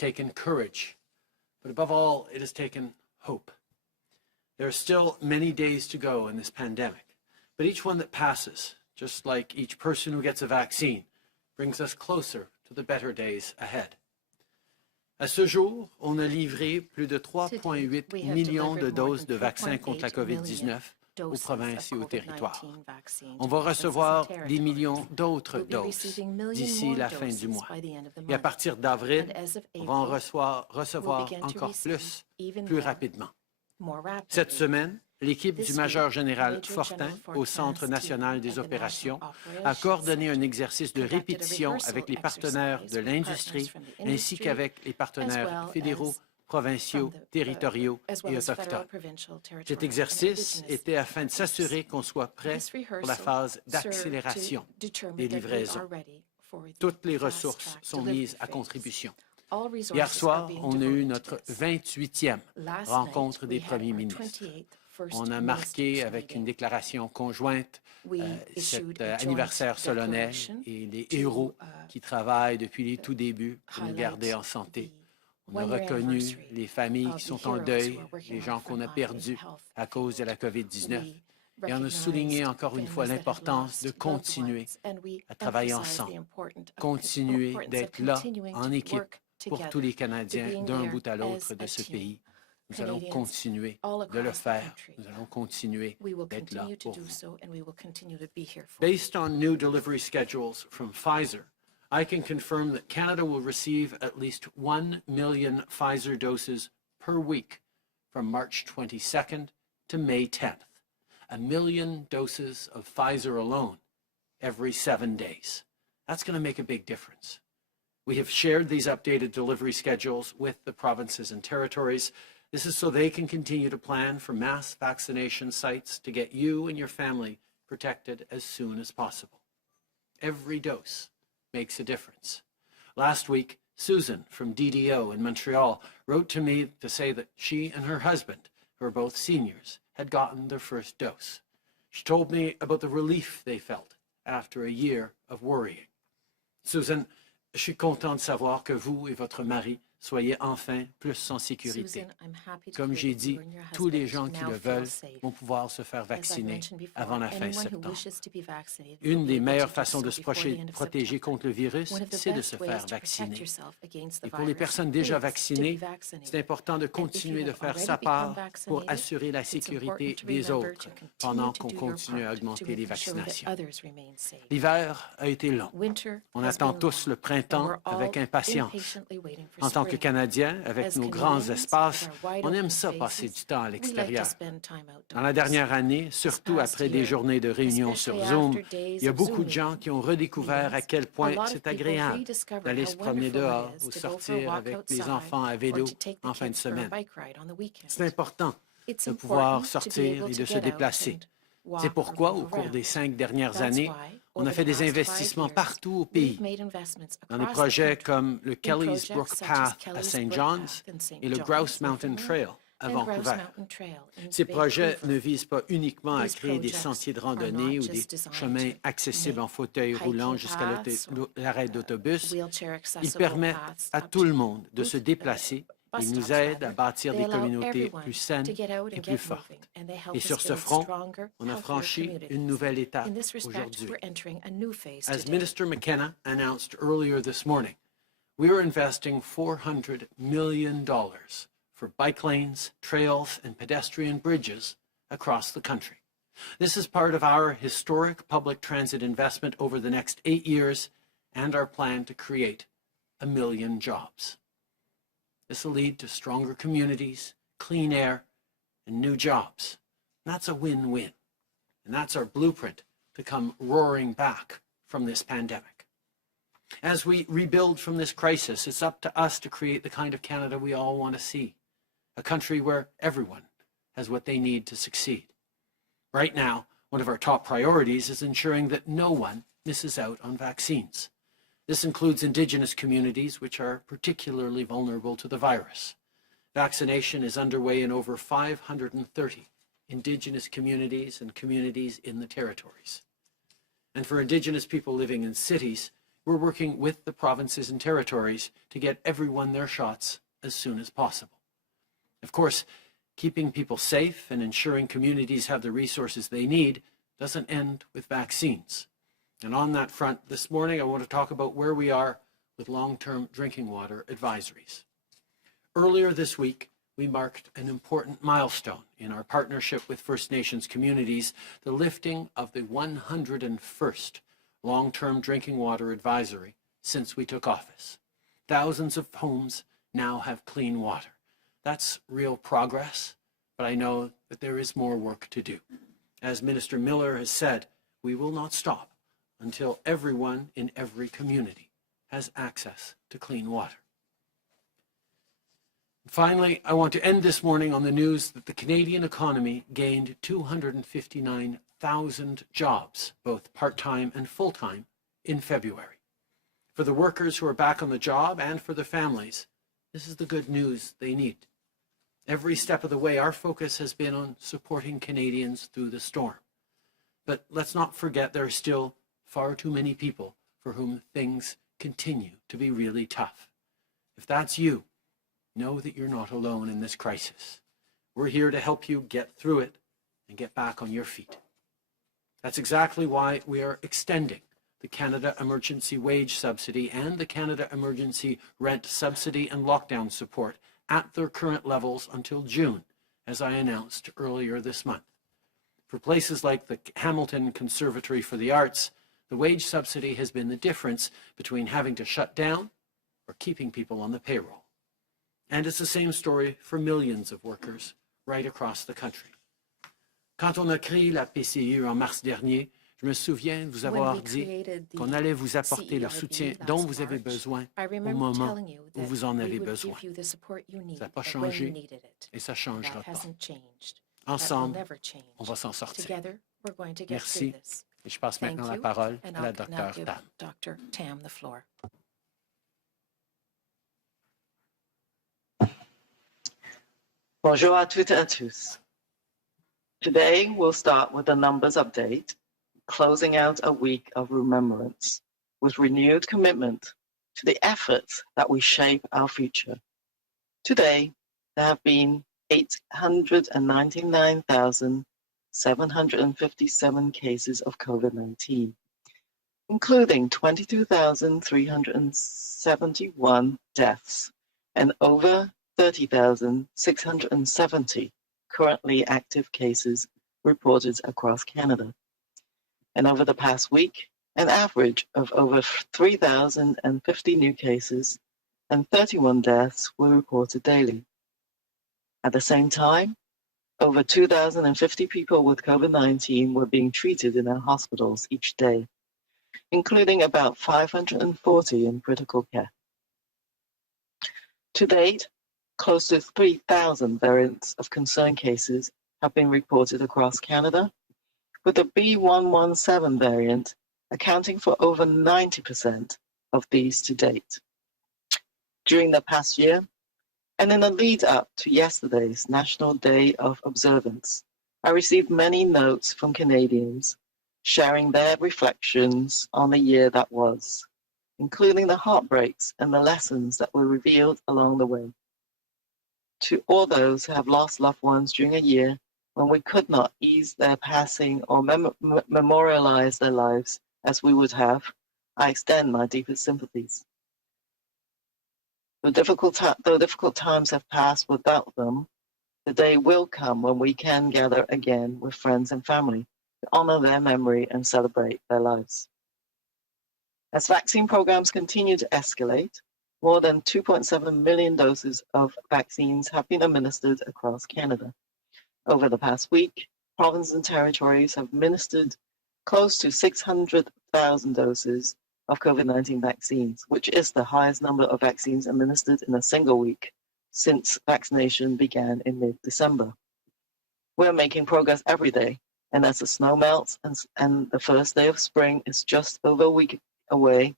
taken courage, but above all, it has taken hope. There are still many days to go in this pandemic, but each one that passes, just like each person who gets a vaccine, brings us closer to the better days ahead. À ce jour, on a livré plus de 3,8 millions de doses de vaccins contre la COVID-19 aux provinces et aux territoires. On va recevoir des millions d'autres doses d'ici la fin du mois. Et à partir d'avril, on va en recevoir encore plus rapidement. Cette semaine, l'équipe du major général Fortin au Centre national des opérations a coordonné un exercice de répétition avec les partenaires de l'industrie ainsi qu'avec les partenaires fédéraux, provinciaux, territoriaux et autochtones. Cet exercice était afin de s'assurer qu'on soit prêt pour la phase d'accélération des livraisons. Toutes les ressources sont mises à contribution. Hier soir, on a eu notre 28e rencontre des premiers ministres. On a marqué avec une déclaration conjointe cet anniversaire solennel et les héros qui travaillent depuis les tout débuts pour nous garder en santé. On a reconnu les familles qui sont en deuil, les gens qu'on a perdus à cause de la COVID-19. Et on a souligné encore une fois l'importance de continuer à travailler ensemble, continuer d'être là en équipe pour tous les Canadiens d'un bout à l'autre de ce pays. Nous allons continuer de le faire. Nous allons continuer d'être là pour vous. Based on new delivery schedules from Pfizer, I can confirm that Canada will receive at least 1 million Pfizer doses per week from March 22nd to May 10th. 1 million doses of Pfizer alone every 7 days. That's going to make a big difference. We have shared these updated delivery schedules with the provinces and territories. This is so they can continue to plan for mass vaccination sites to get you and your family protected as soon as possible. Every dose makes a difference. Last week, Susan from DDO in Montreal wrote to me to say that she and her husband, who are both seniors, had gotten their first dose. She told me about the relief they felt after a year of worrying. Susan, je suis content de savoir que vous et votre mari soyez enfin plus en sécurité. Comme j'ai dit, tous les gens qui le veulent vont pouvoir se faire vacciner avant la fin septembre. Une des meilleures façons de se protéger contre le virus, c'est de se faire vacciner. Et pour les personnes déjà vaccinées, c'est important de continuer de faire sa part pour assurer la sécurité des autres pendant qu'on continue à augmenter les vaccinations. L'hiver a été long. On attend tous le printemps avec impatience. En tant que Canadiens, avec nos grands espaces, on aime ça passer du temps à l'extérieur. Dans la dernière année, surtout après des journées de réunion sur Zoom, il y a beaucoup de gens qui ont redécouvert à quel point c'est agréable d'aller se promener dehors ou sortir avec les enfants à vélo en fin de semaine. C'est important de pouvoir sortir et de se déplacer. C'est pourquoi, au cours des 5 dernières années, on a fait des investissements partout au pays, dans des projets comme le Kelly's Brook Path à St. John's et le Grouse Mountain Trail à Vancouver. Ces projets ne visent pas uniquement à créer des sentiers de randonnée ou des chemins accessibles en fauteuil roulant jusqu'à l'arrêt d'autobus. Ils permettent à tout le monde de se déplacer. Ils nous aident à bâtir des communautés plus saines et plus fortes. Et sur ce front, on a franchi une nouvelle étape aujourd'hui. As Minister McKenna announced earlier this morning, we are investing $400 million for bike lanes, trails, and pedestrian bridges across the country. This is part of our historic public transit investment over the next 8 years and our plan to create 1 million jobs. This will lead to stronger communities, clean air, and new jobs. And that's a win-win. And that's our blueprint to come roaring back from this pandemic. As we rebuild from this crisis, it's up to us to create the kind of Canada we all want to see. A country where everyone has what they need to succeed. Right now, one of our top priorities is ensuring that no one misses out on vaccines. This includes Indigenous communities, which are particularly vulnerable to the virus. Vaccination is underway in over 530 Indigenous communities and communities in the territories. And for Indigenous people living in cities, we're working with the provinces and territories to get everyone their shots as soon as possible. Of course, keeping people safe and ensuring communities have the resources they need doesn't end with vaccines. And on that front, this morning, I want to talk about where we are with long-term drinking water advisories. Earlier this week, we marked an important milestone in our partnership with First Nations communities, the lifting of the 101st long-term drinking water advisory since we took office. Thousands of homes now have clean water. That's real progress, but I know that there is more work to do. As Minister Miller has said, we will not stop until everyone in every community has access to clean water. Finally, I want to end this morning on the news that the Canadian economy gained 259,000 jobs, both part-time and full-time, in February. For the workers who are back on the job and for the families, this is the good news they need. Every step of the way, our focus has been on supporting Canadians through the storm. But let's not forget there are still far too many people for whom things continue to be really tough. If that's you, know that you're not alone in this crisis. We're here to help you get through it and get back on your feet. That's exactly why we are extending the Canada Emergency Wage Subsidy and the Canada Emergency Rent Subsidy and Lockdown Support at their current levels until June, as I announced earlier this month. For places like the Hamilton Conservatory for the Arts, the wage subsidy has been the difference between having to shut down or keeping people on the payroll. And it's the same story for millions of workers right across the country. Quand on a créé la PCU en mars dernier, je me souviens de vous avoir dit qu'on allait vous apporter le soutien dont vous avez besoin au moment où vous en avez besoin. Ça n'a pas changé et ça ne changera pas. Ensemble, on va s'en sortir. Merci. Et je passe maintenant la parole à la Dr. Tam. Bonjour à toutes et à tous. Today, we'll start with a numbers update, closing out a week of remembrance with renewed commitment to the efforts that we shape our future. Today, there have been 899,757 cases of COVID-19, including 22,371 deaths and over 30,670 currently active cases reported across Canada. And over the past week, an average of over 3,050 new cases and 31 deaths were reported daily. At the same time, over 2,050 people with COVID-19 were being treated in our hospitals each day, including about 540 in critical care. To date, close to 3,000 variants of concern cases have been reported across Canada, with the B.1.1.7 variant accounting for over 90% of these to date. During the past year, and in the lead up to yesterday's National Day of Observance, I received many notes from Canadians sharing their reflections on the year that was, including the heartbreaks and the lessons that were revealed along the way. To all those who have lost loved ones during a year when we could not ease their passing or memorialize their lives as we would have, I extend my deepest sympathies. Though difficult times have passed without them, the day will come when we can gather again with friends and family to honor their memory and celebrate their lives. As vaccine programs continue to escalate, more than 2.7 million doses of vaccines have been administered across Canada. Over the past week, provinces and territories have administered close to 600,000 doses of COVID-19 vaccines, which is the highest number of vaccines administered in a single week since vaccination began in mid-December. We're making progress every day, and as the snow melts and the first day of spring is just over a week away,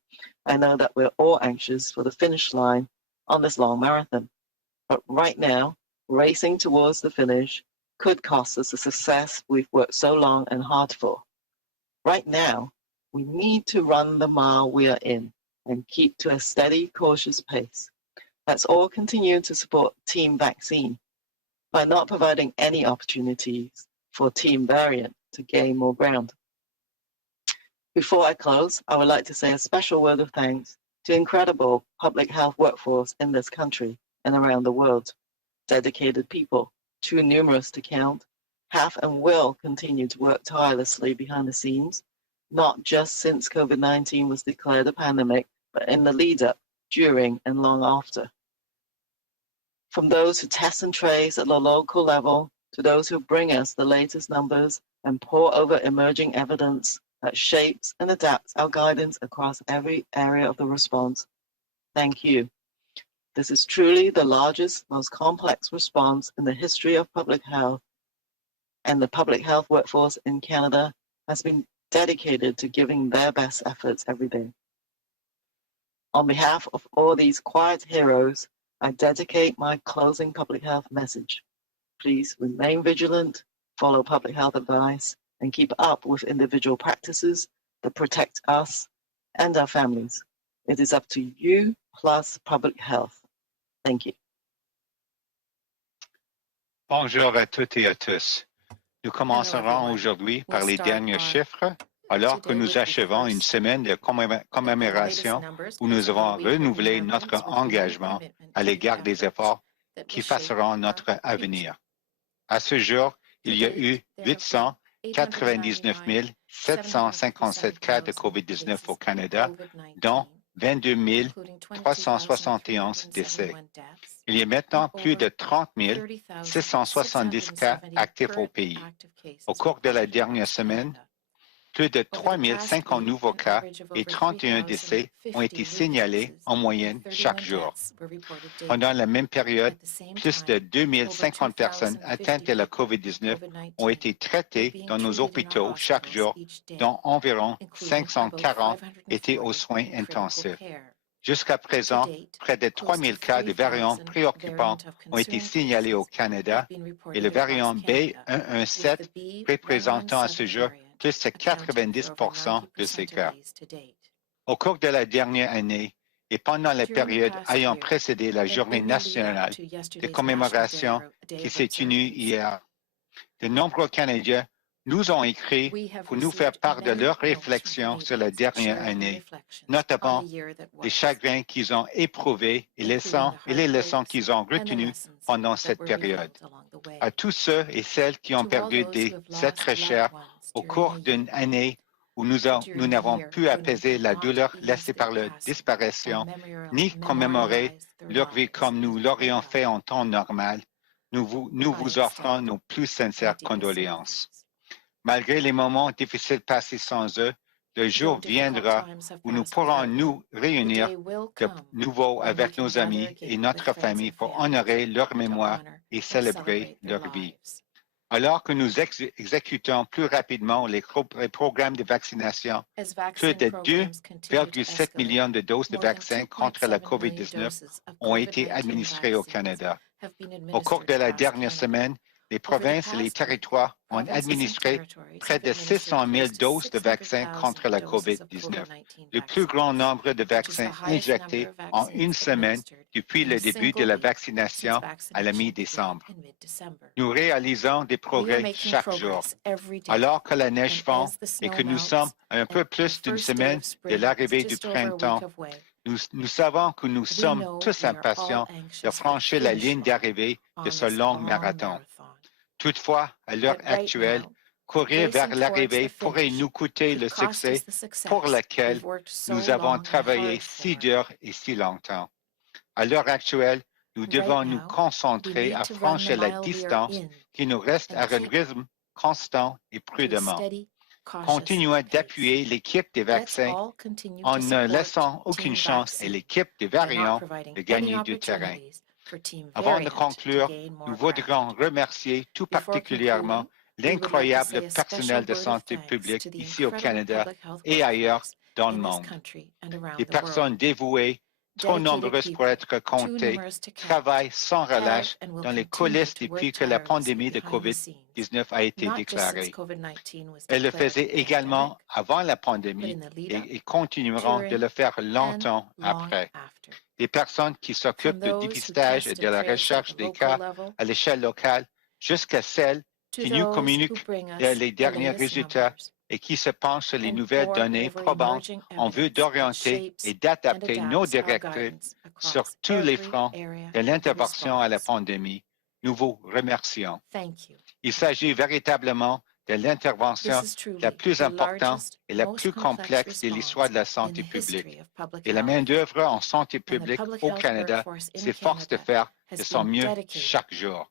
I know that we're all anxious for the finish line on this long marathon. But right now, racing towards the finish could cost us the success we've worked so long and hard for. Right now, we need to run the mile we are in and keep to a steady, cautious pace. Let's all continue to support Team Vaccine by not providing any opportunities for Team Variant to gain more ground. Before I close, I would like to say a special word of thanks to incredible public health workforce in this country and around the world. Dedicated people, too numerous to count, have and will continue to work tirelessly behind the scenes, not just since COVID-19 was declared a pandemic, but in the lead up, during, and long after. From those who test and trace at the local level to those who bring us the latest numbers and pour over emerging evidence that shapes and adapts our guidance across every area of the response. Thank you. This is truly the largest, most complex response in the history of public health, and the public health workforce in Canada has been dedicated to giving their best efforts every day. On behalf of all these quiet heroes, I dedicate my closing public health message. Please remain vigilant, follow public health advice, and keep up with individual practices that protect us and our families. It is up to you plus public health. Thank you. Bonjour à toutes et à tous. Nous commencerons aujourd'hui par les derniers chiffres, alors que nous achevons une semaine de commémoration où nous avons renouvelé notre engagement à l'égard des efforts qui façonneront notre avenir. À ce jour, il y a eu 899 757 cas de COVID-19 au Canada, dont 22 371 décès. Il y a maintenant plus de 30 670 cas actifs au pays. Au cours de la dernière semaine, plus de 3 500 nouveaux cas et 31 décès ont été signalés en moyenne chaque jour. Pendant la même période, plus de 2 050 personnes atteintes de la COVID-19 ont été traitées dans nos hôpitaux chaque jour, dont environ 540 étaient aux soins intensifs. Jusqu'à présent, près de 3 000 cas de variants préoccupants ont été signalés au Canada et le variant B117 représentant à ce jour plus de 90% de ces cas. Au cours de la dernière année et pendant la période ayant précédé la Journée nationale de commémoration qui s'est tenue hier, de nombreux Canadiens nous ont écrit pour nous faire part de leurs réflexions sur la dernière année, notamment les chagrins qu'ils ont éprouvés et les leçons qu'ils ont retenues pendant cette période. À tous ceux et celles qui ont perdu des êtres chers au cours d'une année où nous n'avons pu apaiser la douleur laissée par leur disparition, ni commémorer leur vie comme nous l'aurions fait en temps normal, nous vous offrons nos plus sincères condoléances. Malgré les moments difficiles passés sans eux, le jour viendra où nous pourrons nous réunir de nouveau avec nos amis et notre famille pour honorer leur mémoire et célébrer leur vie. Alors que nous exécutons plus rapidement les programmes de vaccination, plus de 2,7 millions de doses de vaccins contre la COVID-19 ont été administrées au Canada. Au cours de la dernière semaine, les provinces et les territoires ont administré près de 600 000 doses de vaccins contre la COVID-19, le plus grand nombre de vaccins injectés en une semaine depuis le début de la vaccination à la mi-décembre. Nous réalisons des progrès chaque jour. Alors que la neige fond et que nous sommes à un peu plus d'une semaine de l'arrivée du printemps, nous savons que nous sommes tous impatients de franchir la ligne d'arrivée de ce long marathon. Toutefois, à l'heure actuelle, courir vers l'arrivée pourrait nous coûter le succès pour lequel nous avons travaillé si dur et si longtemps. À l'heure actuelle, nous devons nous concentrer à franchir la distance qui nous reste à un rythme constant et prudemment. Continuons d'appuyer l'équipe des vaccins en ne laissant aucune chance à l'équipe des variants de gagner du terrain. Avant de conclure, nous voudrions remercier tout particulièrement l'incroyable personnel de santé publique ici au Canada et ailleurs dans le monde. Des personnes dévouées, trop nombreuses pour être comptées, travaillent sans relâche dans les coulisses depuis que la pandémie de COVID-19 a été déclarée. Elles le faisaient également avant la pandémie et continueront de le faire longtemps après. Des personnes qui s'occupent du dépistage et de la recherche des cas à l'échelle locale jusqu'à celles qui nous communiquent les derniers résultats et qui se penchent sur les nouvelles données probantes en vue d'orienter et d'adapter nos directives sur tous les fronts de l'intervention à la pandémie. Nous vous remercions. Il s'agit véritablement de l'intervention la plus importante et la plus complexe de l'histoire de la santé publique. Et la main-d'œuvre en santé publique au Canada s'efforce de faire de son mieux chaque jour.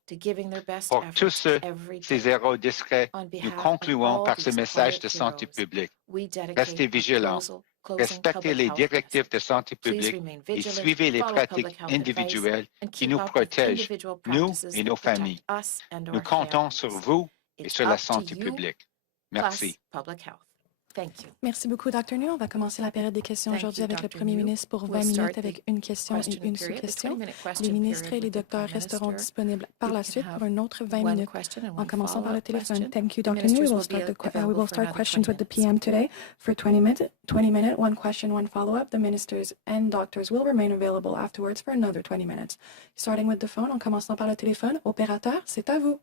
Pour tous ces héros discrets, nous concluons par ce message de santé publique. Restez vigilants, respectez les directives de santé publique et suivez les pratiques individuelles qui nous protègent, nous et nos familles. Nous comptons sur vous et sur la santé publique. Merci. Merci beaucoup, Dr. New. On va commencer la période des questions aujourd'hui avec le premier ministre pour 20 minutes avec une question et une sous-question. Les ministres et les docteurs resteront disponibles par la suite pour un autre 20 minutes. En commençant par le téléphone. Thank you, Dr. New. We will start questions with the PM today for 20 minutes, one question, one follow-up. The ministers and doctors will remain available afterwards for another 20 minutes. Starting with the phone, en commençant par le téléphone. Opérateur, c'est à vous.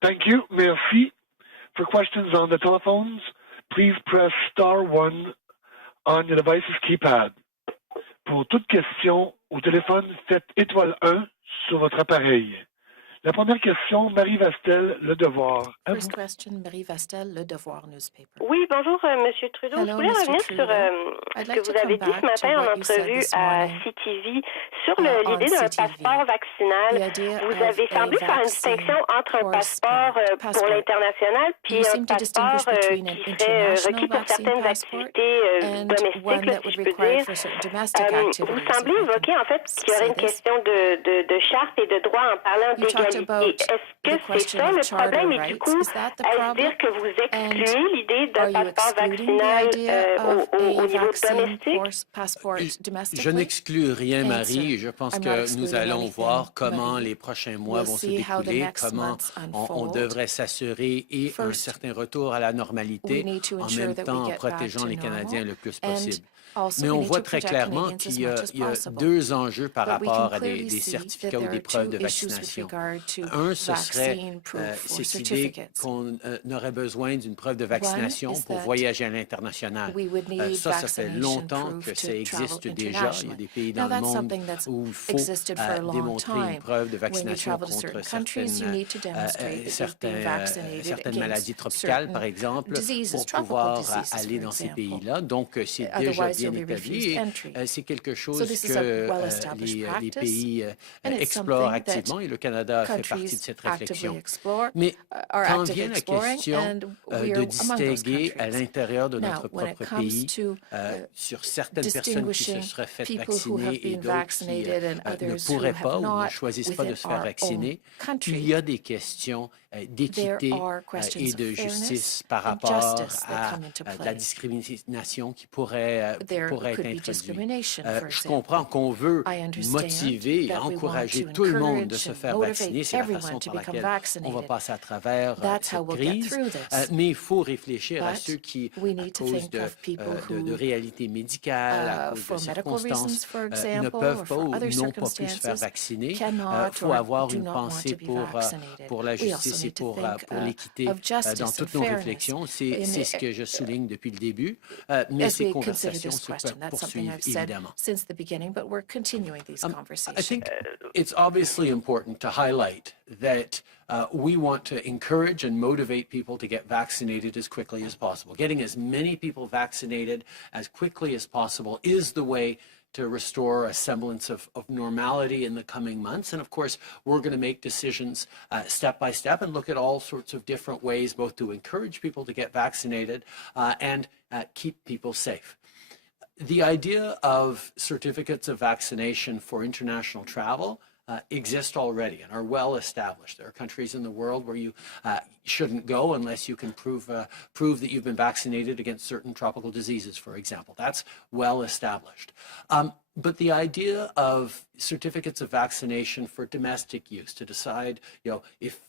Thank you. Merci. For questions on the telephones, please press *1 on your device's keypad. Pour toute question au téléphone, faites étoile 1 sur votre appareil. La première question, Marie Vastel, Le Devoir. First question, Marie Vastel, Le Devoir newspaper. Oui, bonjour, M. Trudeau. Hello, je voulais Mr. revenir Trudeau. sur ce que vous avez dit ce matin en entrevue à CTV sur l'idée d'un passeport vaccinal. Vous avez semblé faire une distinction entre un passeport pour l'international puis un passeport qui serait requis pour certaines activités domestiques, là, si je peux dire. Vous semblez évoquer en fait qu'il y aurait une question de charte et de droit en parlant d'égalité. Est-ce que c'est ça le problème? Et du coup, est-ce dire que vous excluez l'idée d'un passeport vaccinal au niveau domestique? Je n'exclus rien, Marie. Je pense que nous allons voir comment les prochains mois vont se découler, comment on devrait s'assurer et un certain retour à la normalité, en même temps en protégeant les Canadiens le plus possible. Mais on voit très clairement qu'il y a deux enjeux par rapport à des certificats ou des preuves de vaccination. Un, ce serait cette idée qu'on aurait besoin d'une preuve de vaccination pour voyager à l'international. Ça fait longtemps que ça existe déjà. Il y a des pays dans le monde où il faut démontrer une preuve de vaccination contre certaines maladies tropicales, par exemple, pour pouvoir aller dans ces pays-là. Donc, c'est déjà bien établi et c'est quelque chose que les pays explorent activement et le Canada fait partie de cette réflexion. Mais quand vient la question de distinguer à l'intérieur de notre propre pays sur certaines personnes qui se seraient faites vacciner et d'autres qui ne pourraient pas ou ne choisissent pas de se faire vacciner, il y a des questions d'équité et de justice par rapport à la discrimination qui pourrait être introduite. Je comprends qu'on veut motiver et encourager tout le monde de se faire vacciner. C'est la façon par laquelle on va passer à travers cette crise. Mais il faut réfléchir à ceux qui, à cause de réalités médicales, à cause de circonstances, ne peuvent pas ou n'ont pas pu se faire vacciner. Il faut avoir une pensée pour la justice et pour l'équité dans toutes nos réflexions. C'est ce que je souligne depuis le début. Mais ces conversations se poursuivent, évidemment. I think it's obviously important to highlight that we want to encourage and motivate people to get vaccinated as quickly as possible. Getting as many people vaccinated as quickly as possible is the way to restore a semblance of normality in the coming months. And of course, we're going to make decisions step by step and look at all sorts of different ways, both to encourage people to get vaccinated and keep people safe. The idea of certificates of vaccination for international travel exist already and are well established. There are countries in the world where you shouldn't go unless you can prove that you've been vaccinated against certain tropical diseases, for example. That's well established. But the idea of certificates of vaccination for domestic use to decide, if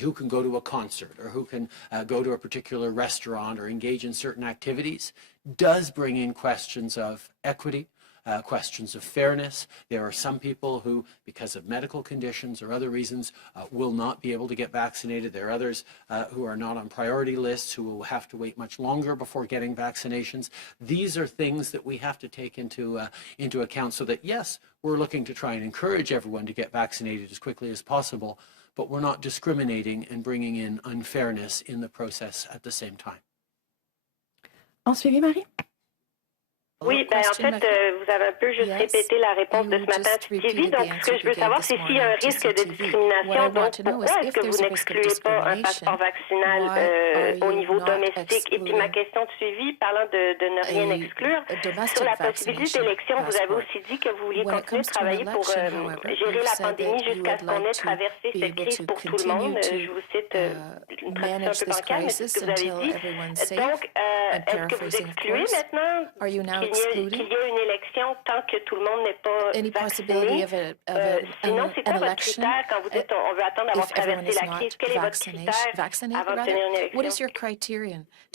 who can go to a concert or who can go to a particular restaurant or engage in certain activities does bring in questions of equity, questions of fairness. There are some people who, because of medical conditions or other reasons, will not be able to get vaccinated. There are others who are not on priority lists who will have to wait much longer before getting vaccinations. These are things that we have to take into account so that, yes, we're looking to try and encourage everyone to get vaccinated as quickly as possible, but we're not discriminating and bringing in unfairness in the process at the same time. En suivi, Marie? Oui, en fait, vous avez un peu juste répété la réponse de ce matin à TV. Donc, ce que je veux savoir, c'est s'il y a un risque de discrimination. Donc, pourquoi est-ce que vous n'excluez pas un passeport vaccinal au niveau domestique? Et puis, ma question de suivi, parlant de ne rien exclure, sur la possibilité d'élection, vous avez aussi dit que vous vouliez continuer de travailler pour gérer la pandémie jusqu'à ce qu'on ait traversé cette crise pour tout le monde. Je vous cite une traduction un peu bancale, mais c'est ce que vous avez dit. Donc, est-ce que vous excluez maintenant qu'il y ait une élection tant que tout le monde n'est pas vacciné? Sinon, c'est quoi votre critère quand vous dites on veut attendre d'avoir traversé la crise? Quel est votre critère avant de tenir une élection?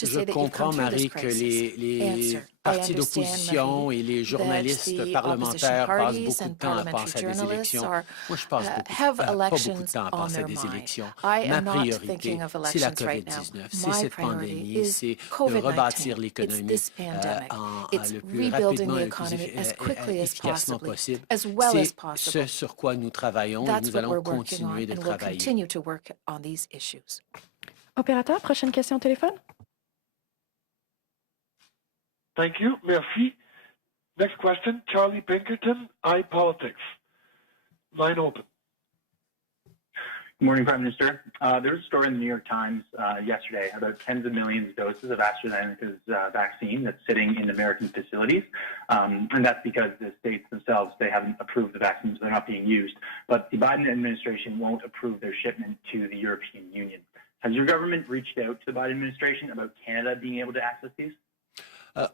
Je comprends, Marie, que les partis d'opposition et les journalistes parlementaires passent beaucoup de temps à penser à des élections. Moi, je passe pas beaucoup de temps à penser à des élections. Ma priorité, c'est la COVID-19, c'est cette pandémie, c'est de rebâtir l'économie le plus rapidement et le plus efficacement possible. C'est ce sur quoi nous travaillons et nous allons continuer de travailler. Opérateur, prochaine question au téléphone. Thank you. Merci. Next question, Charlie Pinkerton, iPolitics. Line open. Good morning, Prime Minister. There was a story in the New York Times yesterday about tens of millions of doses of AstraZeneca's vaccine that's sitting in American facilities. And that's because the states themselves, they haven't approved the vaccines, they're not being used. But the Biden administration won't approve their shipment to the European Union. Has your government reached out to the Biden administration about Canada being able to access these?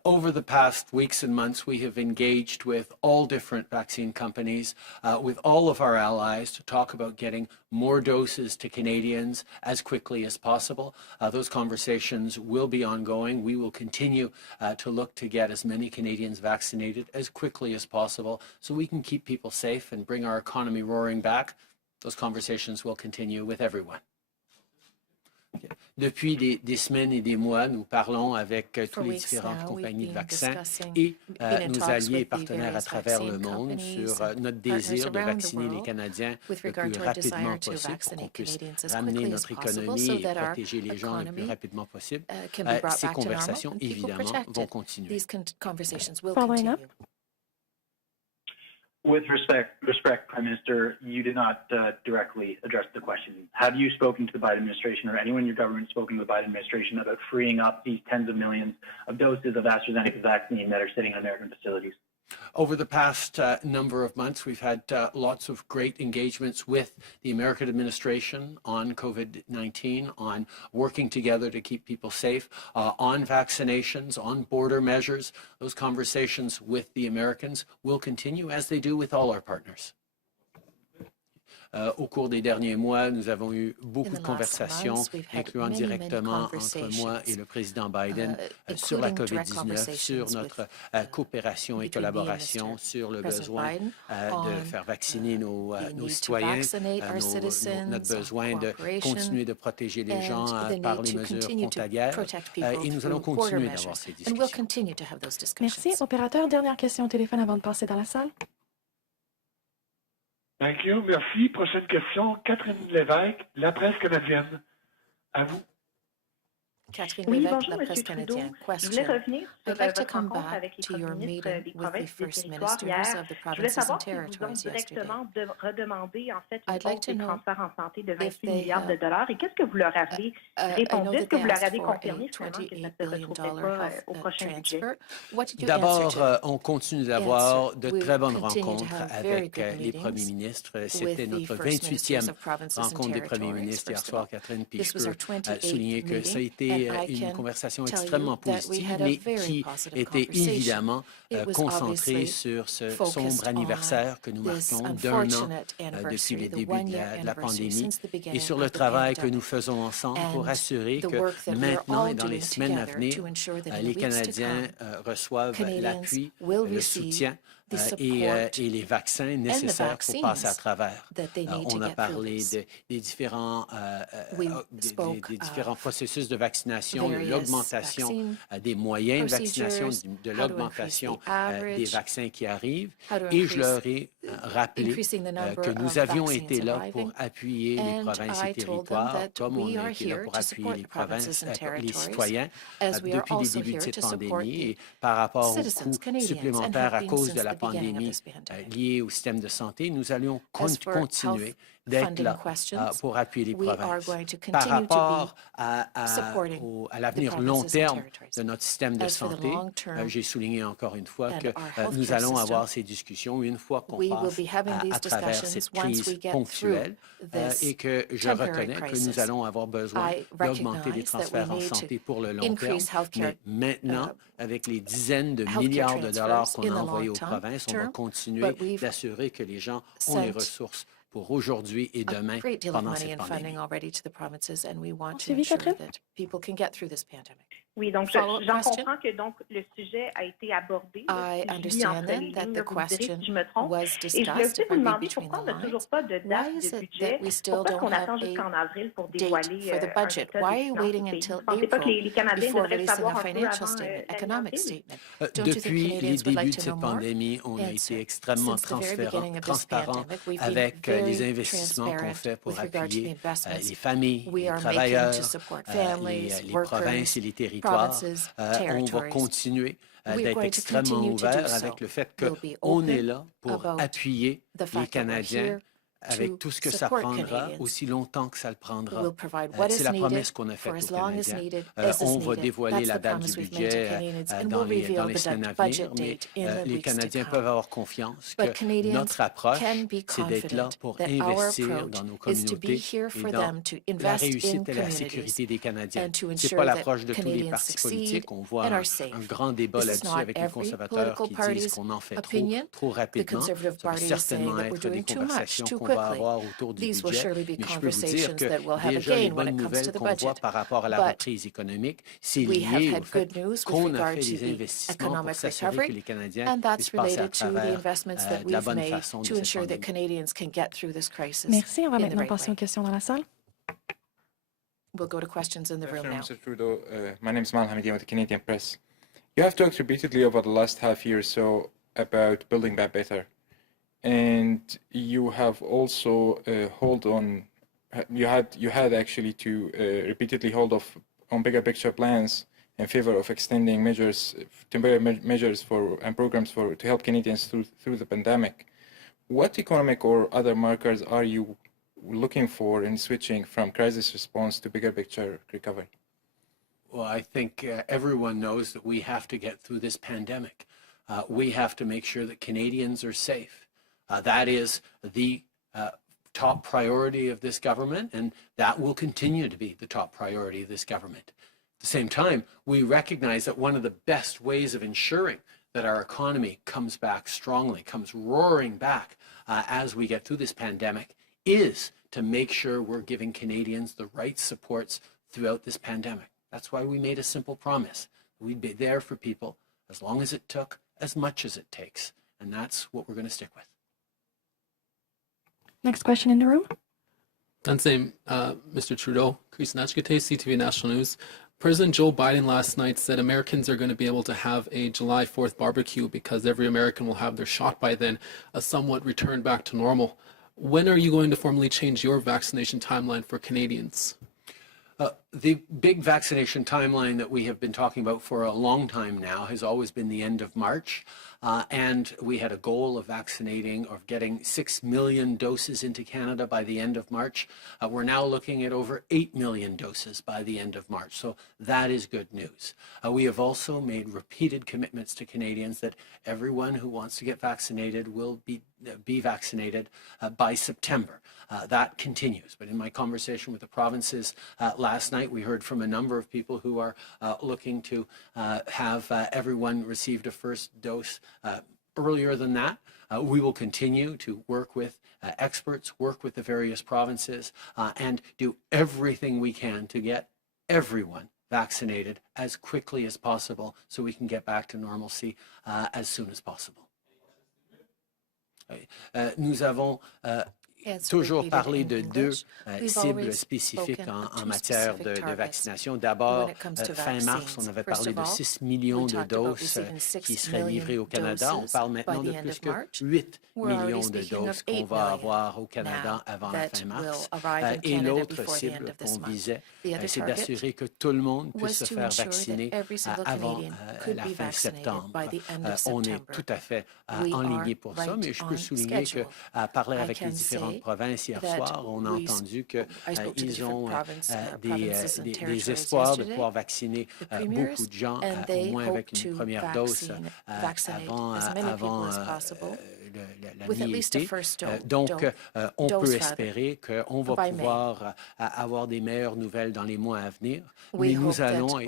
Over the past weeks and months, we have engaged with all different vaccine companies, with all of our allies to talk about getting more doses to Canadians as quickly as possible. Those conversations will be ongoing. We will continue to look to get as many Canadians vaccinated as quickly as possible so we can keep people safe and bring our economy roaring back. Those conversations will continue with everyone. Depuis des semaines et des mois, nous parlons avec toutes les différentes compagnies de vaccins et nos alliés et partenaires à travers le monde sur notre désir de vacciner les Canadiens le plus rapidement possible pour qu'on puisse ramener notre économie et protéger les gens le plus rapidement possible. Ces conversations, évidemment, vont continuer. With respect, Prime Minister, you did not directly address the question. Have you spoken to the Biden administration or anyone in your government spoken to the Biden administration about freeing up these tens of millions of doses of AstraZeneca vaccine that are sitting in American facilities? Over the past number of months, we've had lots of great engagements with the American administration on COVID-19, on working together to keep people safe, on vaccinations, on border measures. Those conversations with the Americans will continue as they do with all our partners. Au cours des derniers mois, nous avons eu beaucoup de conversations, incluant directement entre moi et le président Biden, sur la COVID-19, sur notre coopération et collaboration, sur le besoin de faire vacciner nos citoyens, notre besoin de continuer de protéger les gens par les mesures frontalières. Et nous allons continuer d'avoir ces discussions. Merci. Opérateur, dernière question au téléphone avant de passer dans la salle. Thank you. Merci. Prochaine question, Catherine Lévesque, La Presse canadienne. À vous. Catherine Oui, Lévesque, bonjour, La Monsieur Presse Trudeau. canadienne. Je voulais Question. revenir sur I'd like to votre come rencontre back avec les to your premiers ministres meeting des with the provinces et des first territoires ministers hier. of the Je voulais provinces and savoir s'ils vous ont territories yesterday. directement redemandé en fait une I'd like hausse to des know transferts en santé de if 28 they milliards de have dollars et qu'est-ce que vous leur avez I know répondu? Est-ce that que they vous leur asked avez for a confirmé finalement que ça $28 ne se billion retrouverait pas health au prochain budget? transfer? What did you answer D'abord, to them? on continue Answer. d'avoir de We très bonnes continue to rencontres have very avec good les premiers meetings ministres. with C'était the notre first ministers 28e of provinces and rencontre des premiers territories. ministres hier First of soir, all, Catherine, puis this je was our peux 28th souligner que ça a meeting, été and I une can conversation tell extrêmement you that we positive, had a mais very qui positive était conversation. évidemment It was concentrée obviously sur ce focused sombre anniversaire que nous this marquons d'un an unfortunate depuis anniversary, le the début one-year de la anniversary pandémie since the et beginning sur le of the travail que nous pandemic. faisons ensemble pour And assurer the que work that we are maintenant all et dans les doing semaines à together venir, to ensure that in les the weeks to Canadiens come, reçoivent Canadians l'appui, will le receive soutien the et support les vaccins and the nécessaires pour passer à vaccines travers. that they need to On a get through parlé this. des différents, We spoke des différents of processus de vaccination, de various l'augmentation vaccine des moyens de vaccination, procedures, de how to l'augmentation increase the average, des vaccins qui arrivent. how to Et je increase leur ai rappelé increasing the number que nous of avions vaccines été là arriving, pour appuyer les and provinces et I told them territoires, that comme on we a are été là here pour to appuyer support les the provinces provinces, and les territories, citoyens as we are depuis les also débuts de here cette to support pandémie the et par rapport aux citizens, coûts Canadians, and supplémentaires have à been cause since de la the beginning of pandémie this pandemic. liés au système de santé, nous allions As for continuer health d'être funding là questions, pour appuyer les we are provinces. going to Par continue to rapport be supporting à l'avenir long provinces and terme territories. de notre système de As for the santé, long term j'ai souligné encore une fois and que our nous healthcare allons system, avoir ces discussions une fois qu'on we will passe be having these à travers discussions cette once crise we get ponctuelle through this et que je temporary reconnais que crisis. nous allons avoir besoin I d'augmenter les recognize that we transferts en need to santé pour le long terme, increase healthcare, mais maintenant, avec les dizaines de healthcare milliards de dollars transfers qu'on in a the envoyés long aux provinces, on va term, continuer but we've d'assurer que les gens ont les sent ressources pour aujourd'hui et a demain great deal of pendant money cette and pandémie. funding already to the provinces, and we want to Suivi, ensure Catherine? that people can get through this pandemic. Oui, donc Follow-up j'en question? comprends que donc le sujet a été abordé. I Si je lis understand entre then les that lignes, the vous me direz question si je me trompe. was Et je voulais discussed, aussi if vous I read demander between pourquoi the on n'a lines. toujours pas de Why date is de it budget. that we still Pourquoi est-ce don't qu'on have attend jusqu'en a avril pour date dévoiler for the un budget? état Why des are you finances waiting du pays? until Vous ne pensez pas que April les Canadiens before devraient le releasing a savoir un peu financial avant statement, l'année economic avril? statement? Don't you think Depuis les Canadians would like débuts de to cette know more? pandémie, on a Answer. été extrêmement Since the very beginning of this transparent pandemic, we've been avec les very investissements qu'on transparent fait pour with regard to the appuyer investments les familles, we les are making to travailleurs, support families, les workers, provinces et les territoires. provinces, On va territories. continuer We are d'être going to extrêmement continue to do ouvert so. avec le fait We'll be qu'on est open là pour about appuyer the les fact that we're Canadiens here avec to tout ce que ça support prendra, Canadians. aussi longtemps que ça le prendra. We'll provide what C'est is la needed promesse qu'on a for faite as aux long as Canadiens. needed, as is On va needed. dévoiler That's la the date du promise we've made to budget Canadians, and dans we'll les reveal the semaines à budget venir, mais date in the les weeks to Canadiens come. peuvent avoir confiance But que Canadians notre approche, can be c'est d'être là confident pour that our investir approach dans nos is to be communautés here et for dans them to la invest in réussite et la communities sécurité des Canadiens. and to C'est ensure pas that l'approche de tous les Canadians partis succeed politiques. On voit and un are safe. grand débat This is là-dessus not avec les every conservateurs political qui disent party's qu'on en fait opinion. trop The rapidement. Conservative Ça va Party is saying certainement that we're être des doing too much, conversations too qu'on va quickly. avoir autour du These will budget. surely be Mais je peux vous dire conversations que that we'll have déjà les again when bonnes it comes to nouvelles the qu'on voit budget. par rapport à la But reprise économique, c'est we have lié au had fait good news with qu'on a regard fait to des the investissements pour economic s'assurer que recovery, les Canadiens and puissent that's passer à related to the travers investments that de la we've bonne made façon de to cette ensure that pandémie. Canadians can get through this crisis. Merci. On va in the maintenant right passer way. aux questions dans la salle. We'll go to questions in the room now. Mr. Trudeau, my name is Mal Hamidian with the Canadian Press. You have talked repeatedly over the last half year or so about building back better, and you have also you had actually to repeatedly hold off on bigger picture plans in favor of extending temporary measures and programs to help Canadians through the pandemic. What economic or other markers are you looking for in switching from crisis response to bigger picture recovery? Well, I think everyone knows that we have to get through this pandemic. We have to make sure that Canadians are safe. That is the top priority of this government, and that will continue to be the top priority of this government. At the same time, we recognize that one of the best ways of ensuring that our economy comes back strongly, comes roaring back as we get through this pandemic, is to make sure we're giving Canadians the right supports throughout this pandemic. That's why we made a simple promise. We'd be there for people as long as it took, as much as it takes. And that's what we're going to stick with. Next question in the room. Mr. Trudeau, Chris Nachkate, CTV National News. President Joe Biden last night said Americans are going to be able to have a July 4th barbecue because every American will have their shot by then, a somewhat return back to normal. When are you going to formally change your vaccination timeline for Canadians? The big vaccination timeline that we have been talking about for a long time now has always been the end of March. And we had a goal of vaccinating or getting 6 million doses into Canada by the end of March. We're now looking at over 8 million doses by the end of March. So that is good news. We have also made repeated commitments to Canadians that everyone who wants to get vaccinated will be vaccinated by September. That continues. But in my conversation with the provinces last night, we heard from a number of people who are looking to have everyone received a first dose earlier than that. We will continue to work with experts, work with the various provinces, and do everything we can to get everyone vaccinated as quickly as possible so we can get back to normalcy as soon as possible. Nous avons toujours parlé de deux cibles spécifiques en matière de vaccination. D'abord, fin mars, on avait parlé de 6 millions de doses qui seraient livrées au Canada. On parle maintenant de plus que 8 millions de doses qu'on va avoir au Canada avant la fin mars. Et l'autre cible qu'on visait, c'est d'assurer que tout le monde puisse se faire vacciner avant la fin septembre. On est tout à fait enligné pour ça, mais je peux souligner qu'à parler avec les différentes provinces hier soir, on a entendu qu'ils ont des espoirs de pouvoir vacciner beaucoup de gens, au moins avec une première dose avant la mi-été. Donc, on peut espérer qu'on va pouvoir avoir des meilleures nouvelles dans les mois à venir. Mais nous allons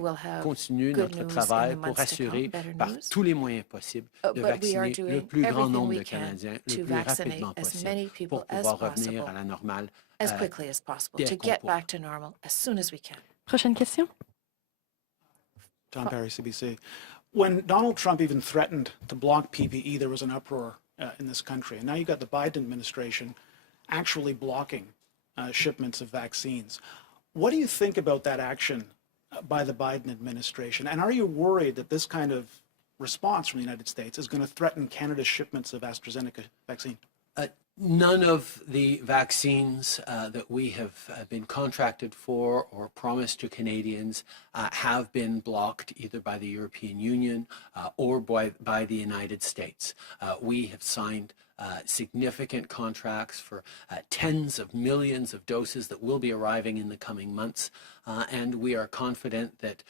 continuer notre travail pour assurer par tous les moyens possibles de vacciner le plus grand nombre de Canadiens le plus rapidement possible pour pouvoir revenir à la normale dès qu'on pourra. Prochaine question. John Barry, CBC. When Donald Trump even threatened to block PPE, there was an uproar in this country. And now you've got the Biden administration actually blocking shipments of vaccines. What do you think about that action by the Biden administration? And are you worried that this kind of response from the United States is going to threaten Canada's shipments of AstraZeneca vaccine? None of the vaccines that we have been contracted for or promised to Canadians have been blocked either by the European Union or by the United States. We have signed significant contracts for tens of millions of doses that will be arriving in the coming months, and we are confident that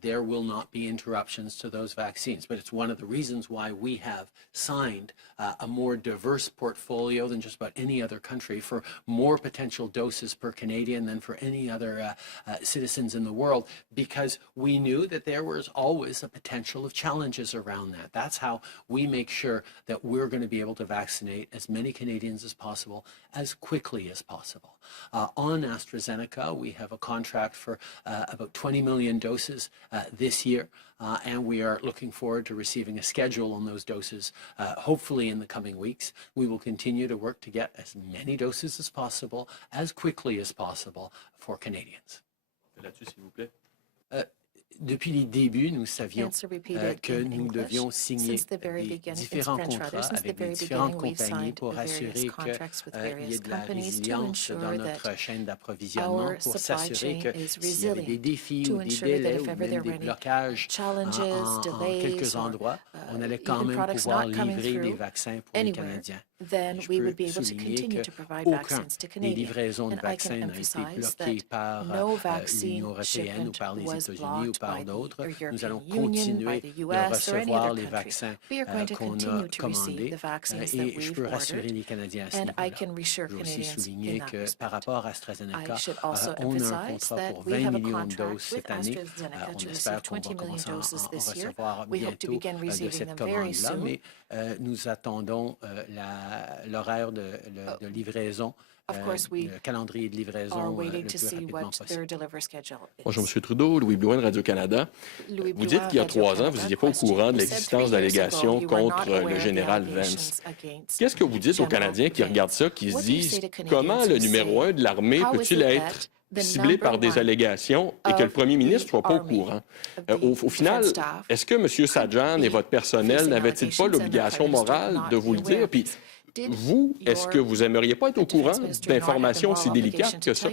there will not be interruptions to those vaccines. But it's one of the reasons why we have signed a more diverse portfolio than just about any other country for more potential doses per Canadian than for any other citizens in the world, because we knew that there was always a potential of challenges around that. That's how we make sure that we're going to be able to vaccinate as many Canadians as possible, as quickly as possible. On AstraZeneca, we have a contract for about 20 million doses this year, and we are looking forward to receiving a schedule on those doses, hopefully in the coming weeks. We will continue to work to get as many doses as possible, as quickly as possible for Canadians. Là-dessus, s'il vous plaît. Depuis les débuts, nous savions que nous devions signer différents contrats avec les différentes compagnies pour assurer qu'il y ait de la résilience dans notre chaîne d'approvisionnement, pour s'assurer que s'il y avait des défis ou des délais ou même des blocages en quelques endroits, on allait quand même pouvoir livrer des vaccins pour les Canadiens. Then we would be able to continue to provide vaccines to Canadians. And I can emphasize that no vaccine shipment was blocked by the European Union, by the US, or any other country. We are going to continue to receive the vaccines that we've ordered, and I can reassure Canadians in that respect. I should also emphasize that we have a contract with AstraZeneca to receive 20 million doses this year. We hope to begin receiving them very soon. Nous attendons l'horaire de livraison, le calendrier de livraison le plus rapidement possible. Bonjour, M. Trudeau, Louis Blouin de Radio-Canada. Vous dites qu'il y a 3 ans, vous n'étiez pas au courant de l'existence d'allégations contre le général Vance. Qu'est-ce que vous dites aux Canadiens qui regardent ça, qui se disent comment le numéro 1 de l'armée peut-il être ciblé par des allégations et que le premier ministre ne soit pas au courant? Au final, est-ce que M. Sajjan et votre personnel n'avaient-ils pas l'obligation morale de vous le dire? Puis, vous, est-ce que vous aimeriez pas être au courant d'informations aussi délicates que ça?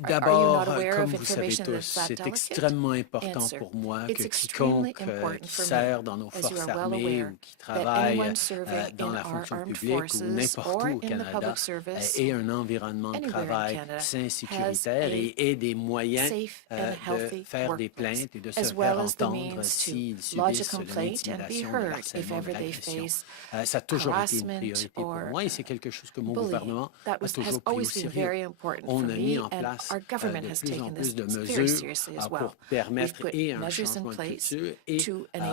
D'abord, comme vous savez tous, c'est extrêmement important pour moi que quiconque qui sert dans nos forces armées ou qui travaille dans la fonction publique ou n'importe où au Canada ait un environnement de travail sain, sécuritaire et ait des moyens de faire des plaintes et de se faire entendre s'ils subissent de l'intimidation, de l'harcèlement, de l'agression. Ça a toujours été une priorité pour moi et c'est quelque chose que mon gouvernement a toujours pris au sérieux. On a mis en place de plus en plus de mesures pour permettre et un changement de culture et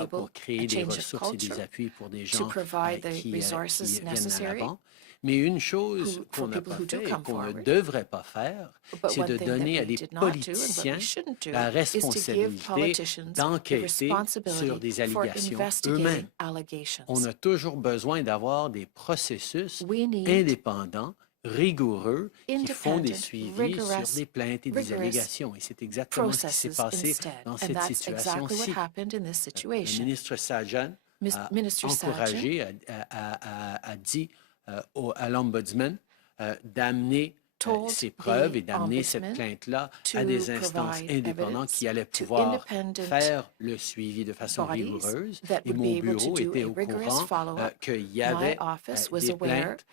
pour créer des ressources et des appuis pour des gens qui viennent à l'avant. Mais une chose qu'on n'a pas fait et qu'on ne devrait pas faire, c'est de donner à des politiciens la responsabilité d'enquêter sur des allégations eux-mêmes. On a toujours besoin d'avoir des processus indépendants, rigoureux, qui font des suivis sur des plaintes et des allégations. Et c'est exactement ce qui s'est passé dans cette situation-ci. Le ministre Sajjan a encouragé, a dit à l'Ombudsman d'amener ces preuves et d'amener cette plainte-là à des instances indépendantes qui allaient pouvoir faire le suivi de façon rigoureuse. Et mon bureau était au courant qu'il y avait des plaintes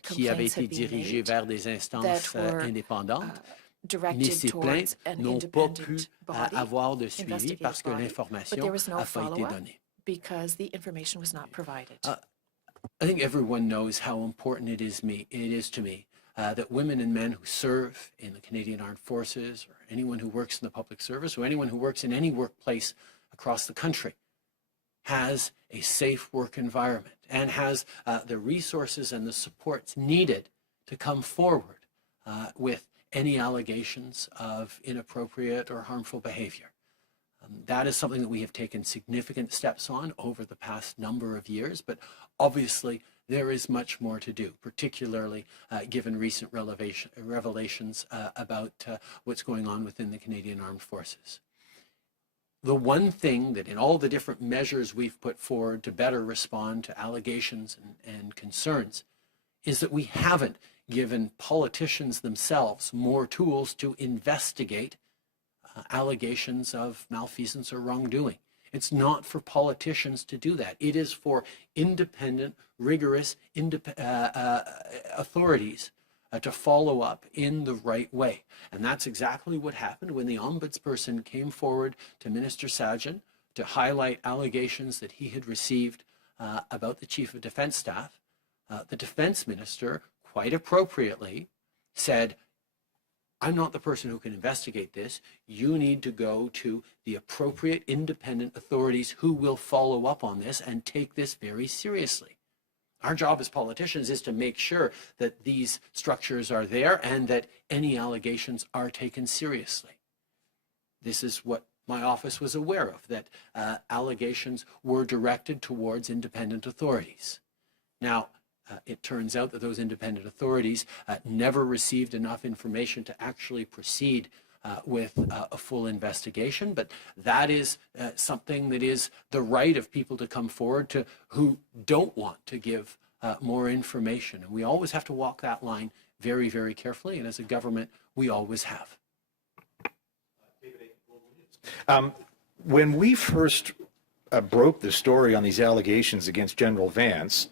qui avaient été dirigées vers des instances indépendantes. Mais ces plaintes n'ont pas pu avoir de suivi parce que l'information n'a pas été donnée. I think everyone knows how important it is to me that women and men who serve in the Canadian Armed Forces or anyone who works in the public service or anyone who works in any workplace across the country has a safe work environment and has the resources and the supports needed to come forward with any allegations of inappropriate or harmful behavior. That is something that we have taken significant steps on over the past number of years, but obviously there is much more to do, particularly given recent revelations about what's going on within the Canadian Armed Forces. The one thing that in all the different measures we've put forward to better respond to allegations and concerns is that we haven't given politicians themselves more tools to investigate allegations of malfeasance or wrongdoing. It's not for politicians to do that. It is for independent, rigorous authorities to follow up in the right way. And that's exactly what happened when the ombudsperson came forward to Minister Sajjan to highlight allegations that he had received about the Chief of Defence Staff. The Defence Minister, quite appropriately, said, I'm not the person who can investigate this. You need to go to the appropriate independent authorities who will follow up on this and take this very seriously. Our job as politicians is to make sure that these structures are there and that any allegations are taken seriously. This is what my office was aware of, that allegations were directed towards independent authorities. Now, it turns out that those independent authorities never received enough information to actually proceed with a full investigation, but that is something that is the right of people to come forward to who don't want to give more information. And we always have to walk that line very, very carefully, and as a government, we always have. When we first broke the story on these allegations against General Vance,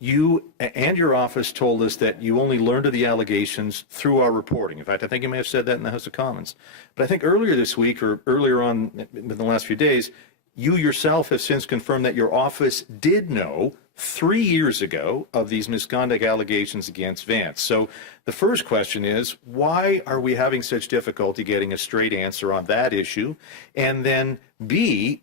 you and your office told us that you only learned of the allegations through our reporting. In fact, I think you may have said that in the House of Commons. But I think earlier this week or earlier on in the last few days, you yourself have since confirmed that your office did know 3 years ago of these misconduct allegations against Vance. So the first question is, why are we having such difficulty getting a straight answer on that issue? And then B,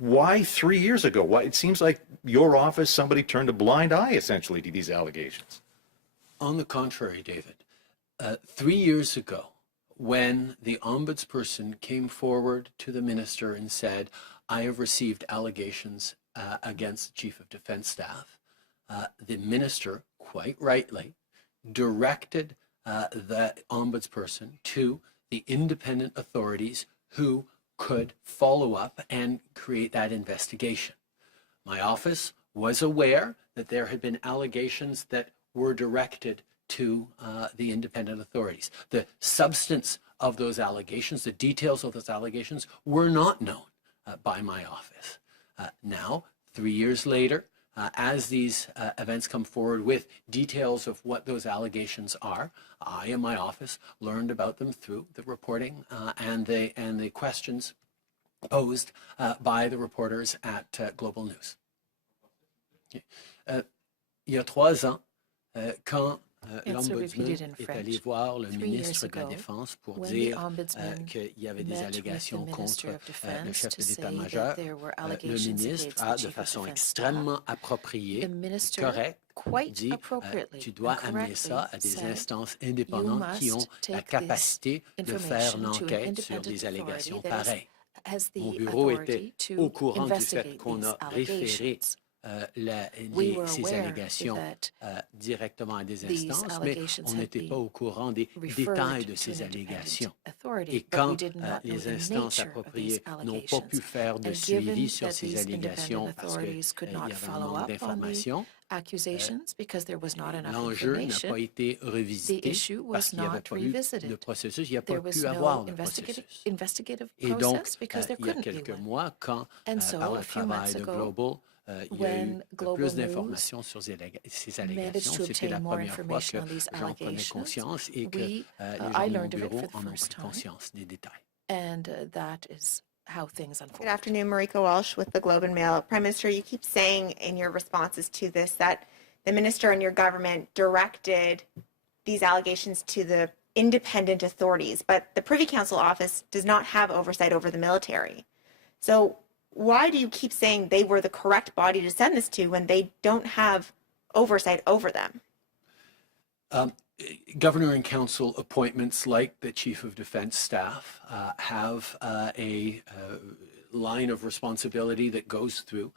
why 3 years ago? Why, it seems like your office, somebody turned a blind eye essentially to these allegations. On the contrary, David, 3 years ago, when the ombudsperson came forward to the minister and said, I have received allegations against the Chief of Defence Staff, the minister, quite rightly, directed the ombudsperson to the independent authorities who could follow up and create that investigation. My office was aware that there had been allegations that were directed to the independent authorities. The substance of those allegations, the details of those allegations were not known by my office. Now, 3 years later, as these events come forward with details of what those allegations are, I and my office learned about them through the reporting and the questions posed by the reporters at Global News. Il y a 3 ans, quand l'Ombudsman est allé voir le ministre de la Défense pour dire qu'il y avait des allégations contre le chef de l'état-major, le ministre a, de façon extrêmement appropriée, correcte, dit tu dois amener ça à des instances indépendantes qui ont la capacité de faire une enquête sur des allégations pareilles. Mon bureau était au courant du fait qu'on a référé ces allégations directement à des instances, mais on n'était pas au courant des détails de ces allégations. Et quand les instances appropriées n'ont pas pu faire de suivi sur ces allégations parce qu'il y avait un manque d'informations, l'enjeu n'a pas été revisité parce qu'il n'y avait pas eu de processus, il n'y a pas pu avoir de processus. Et donc, il y a quelques mois, quand par le travail de Global, il y a eu plus d'informations sur ces allégations. C'était la première fois que j'en prenais conscience et que les gens de mon bureau en ont pris conscience des détails. Good afternoon, Marika Walsh with the Globe and Mail. Prime Minister, you keep saying in your responses to this that the minister and your government directed these allegations to the independent authorities, but the Privy Council office does not have oversight over the military. So why do you keep saying they were the correct body to send this to when they don't have oversight over them? Governor and council appointments, like the Chief of Defense Staff, have a line of responsibility that goes through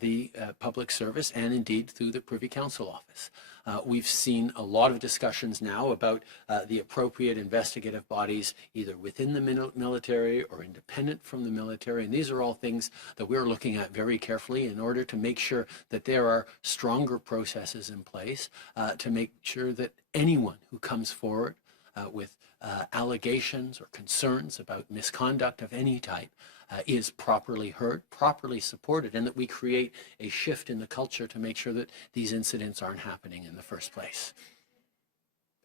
the public service and indeed through the Privy Council office. We've seen a lot of discussions now about the appropriate investigative bodies either within the military or independent from the military, and these are all things that we're looking at very carefully in order to make sure that there are stronger processes in place to make sure that anyone who comes forward with allegations or concerns about misconduct of any type is properly heard, properly supported, and that we create a shift in the culture to make sure that these incidents aren't happening in the first place.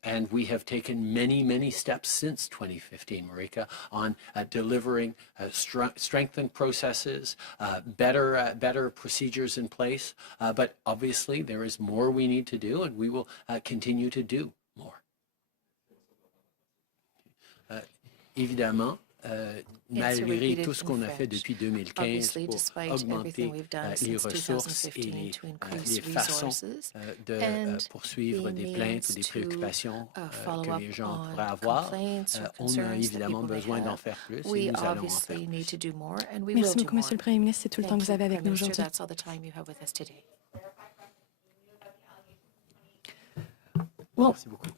And we have taken many, many steps since 2015, Marika, on delivering strengthened processes, better procedures in place. But obviously, there is more we need to do, and we will continue to do more. Évidemment, malgré tout ce qu'on a fait depuis 2015 pour augmenter les ressources et les façons de poursuivre des plaintes ou des préoccupations que les gens pourraient avoir, on a évidemment besoin d'en faire plus et nous allons en faire plus. Merci beaucoup, Monsieur le Premier ministre. C'est tout le temps que vous avez avec nous aujourd'hui. Merci beaucoup.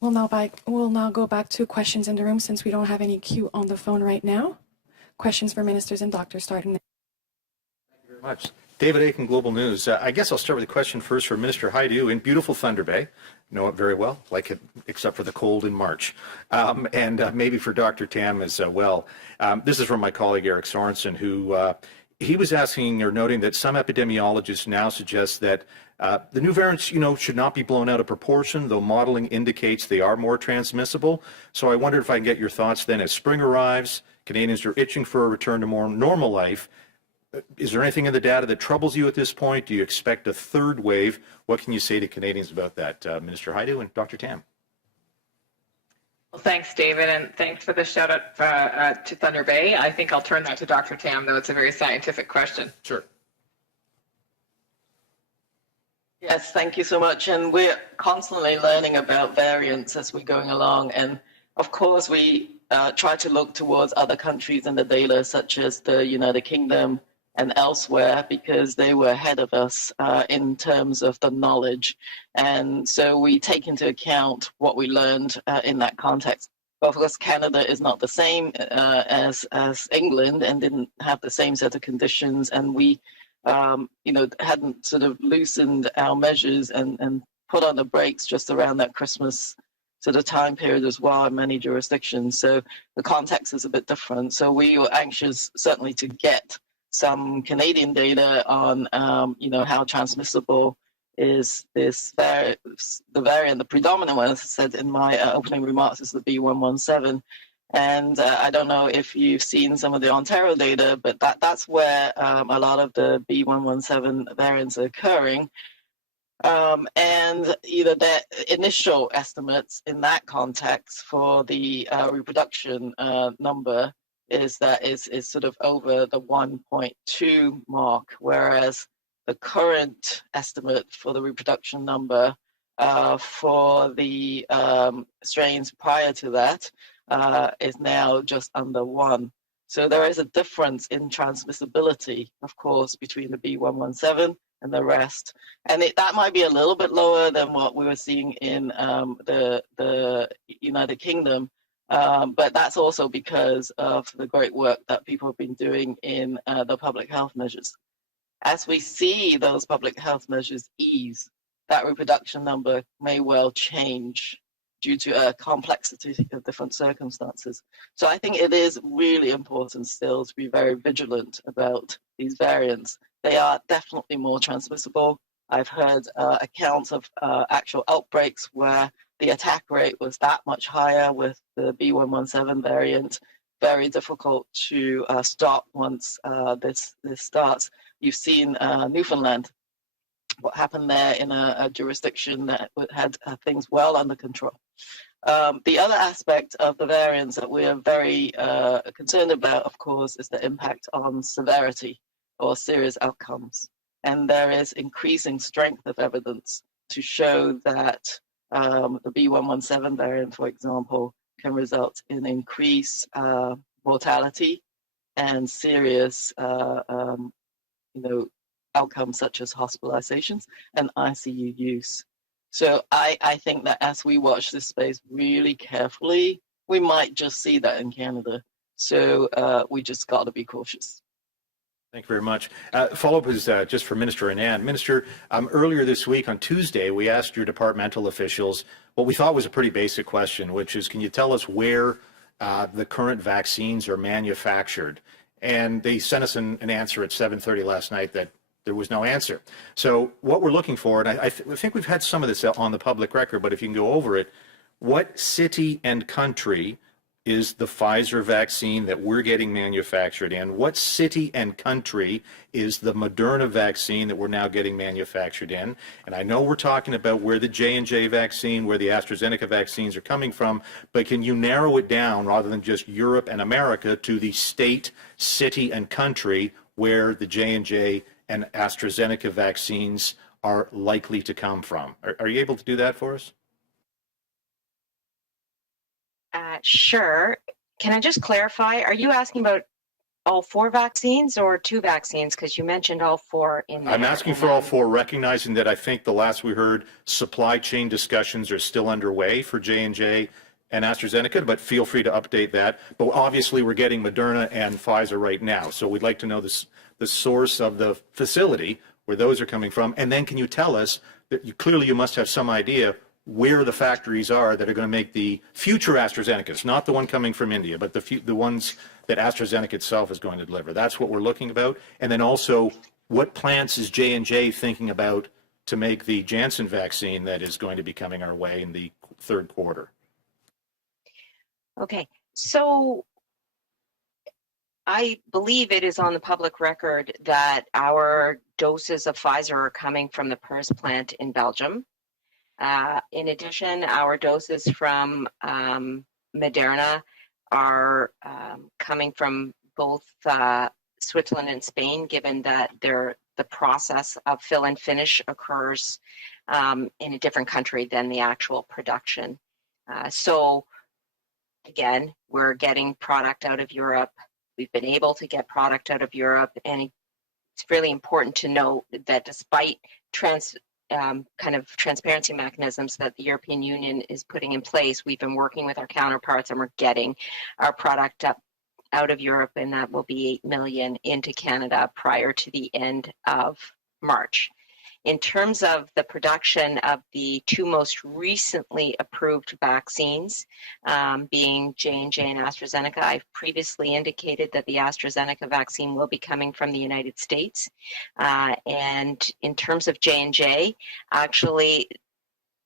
We'll now go back to questions in the room since we don't have any queue on the phone right now. Questions for ministers and doctors starting now. Thank you very much. David Aiken, Global News. I guess I'll start with a question first for Minister Hajdu in beautiful Thunder Bay. Know it very well, like it, except for the cold in March. And maybe for Dr. Tam as well. This is from my colleague Eric Sorensen, who he was asking or noting that some epidemiologists now suggest that the new variants, should not be blown out of proportion, though modeling indicates they are more transmissible. So I wondered if I can get your thoughts then as spring arrives, Canadians are itching for a return to more normal life. Is there anything in the data that troubles you at this point? Do you expect a third wave? What can you say to Canadians about that, Minister Hajdu and Dr. Tam? Well, thanks, David, and thanks for the shout out to Thunder Bay. I think I'll turn that to Dr. Tam, though it's a very scientific question. Sure. Yes, thank you so much. And we're constantly learning about variants as we're going along. And of course, we try to look towards other countries in the data, such as the United Kingdom and elsewhere, because they were ahead of us in terms of the knowledge. And so we take into account what we learned in that context. But of course, Canada is not the same as England and didn't have the same set of conditions. And we hadn't sort of loosened our measures and put on the brakes just around that Christmas sort of time period as well in many jurisdictions. So the context is a bit different. So we were anxious certainly to get some Canadian data on, how transmissible is the variant. The predominant one, as I said in my opening remarks, is the B117. And I don't know if you've seen some of the Ontario data, but that's where a lot of the B117 variants are occurring. And the initial estimates in that context for the reproduction number is sort of over the 1.2 mark, whereas the current estimate for the reproduction number for the strains prior to that is now just under 1. So there is a difference in transmissibility, of course, between the B117 and the rest. And that might be a little bit lower than what we were seeing in the United Kingdom, but that's also because of the great work that people have been doing in the public health measures. As we see those public health measures ease, that reproduction number may well change due to a complexity of different circumstances. So I think it is really important still to be very vigilant about these variants. They are definitely more transmissible. I've heard accounts of actual outbreaks where the attack rate was that much higher with the B117 variant. Very difficult to stop once this starts. You've seen Newfoundland, what happened there in a jurisdiction that had things well under control. The other aspect of the variants that we are very concerned about, of course, is the impact on severity or serious outcomes. And there is increasing strength of evidence to show that the B117 variant, for example, can result in increased mortality and serious outcomes such as hospitalizations and ICU use. So I think that as we watch this space really carefully, we might just see that in Canada. So we just got to be cautious. Thank you very much. Follow-up is just for Minister Anand. Minister, earlier this week on Tuesday, we asked your departmental officials what we thought was a pretty basic question, which is, can you tell us where the current vaccines are manufactured? And they sent us an answer at 7:30 last night that there was no answer. So what we're looking for, and I think we've had some of this on the public record, but if you can go over it, what city and country is the Pfizer vaccine that we're getting manufactured in? What city and country is the Moderna vaccine that we're now getting manufactured in? And I know we're talking about where the J&J vaccine, where the AstraZeneca vaccines are coming from, but can you narrow it down rather than just Europe and America to the state, city, and country where the J&J and AstraZeneca vaccines are likely to come from? Are you able to do that for us? Sure. Can I just clarify? Are you asking about all 4 vaccines or 2 vaccines? Because you mentioned all 4 in there. I'm asking for all 4, recognizing that I think the last we heard, supply chain discussions are still underway for J&J and AstraZeneca, but feel free to update that. But obviously we're getting Moderna and Pfizer right now. So we'd like to know the source of the facility where those are coming from. And then can you tell us that clearly you must have some idea where the factories are that are going to make the future AstraZenecas, not the one coming from India, but the ones that AstraZeneca itself is going to deliver. That's what we're looking about. And then also, what plants is J&J thinking about to make the Janssen vaccine that is going to be coming our way in the 3rd quarter? Okay, so I believe it is on the public record that our doses of Pfizer are coming from the Perth plant in Belgium. In addition, our doses from Moderna are coming from both Switzerland and Spain, given that the process of fill and finish occurs in a different country than the actual production. So again, we're getting product out of Europe. We've been able to get product out of Europe, and it's really important to note that despite kind of transparency mechanisms that the European Union is putting in place, we've been working with our counterparts and we're getting our product up out of Europe, and that will be 8 million into Canada prior to the end of March. In terms of the production of the two most recently approved vaccines, being J&J and AstraZeneca, I've previously indicated that the AstraZeneca vaccine will be coming from the United States. And in terms of J&J, actually,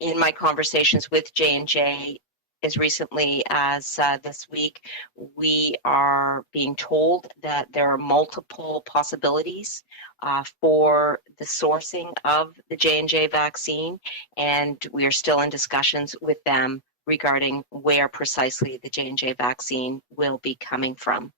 in my conversations with J&J as recently as this week, we are being told that there are multiple possibilities for the sourcing of the J&J vaccine, and we are still in discussions with them regarding where precisely the J&J vaccine will be coming from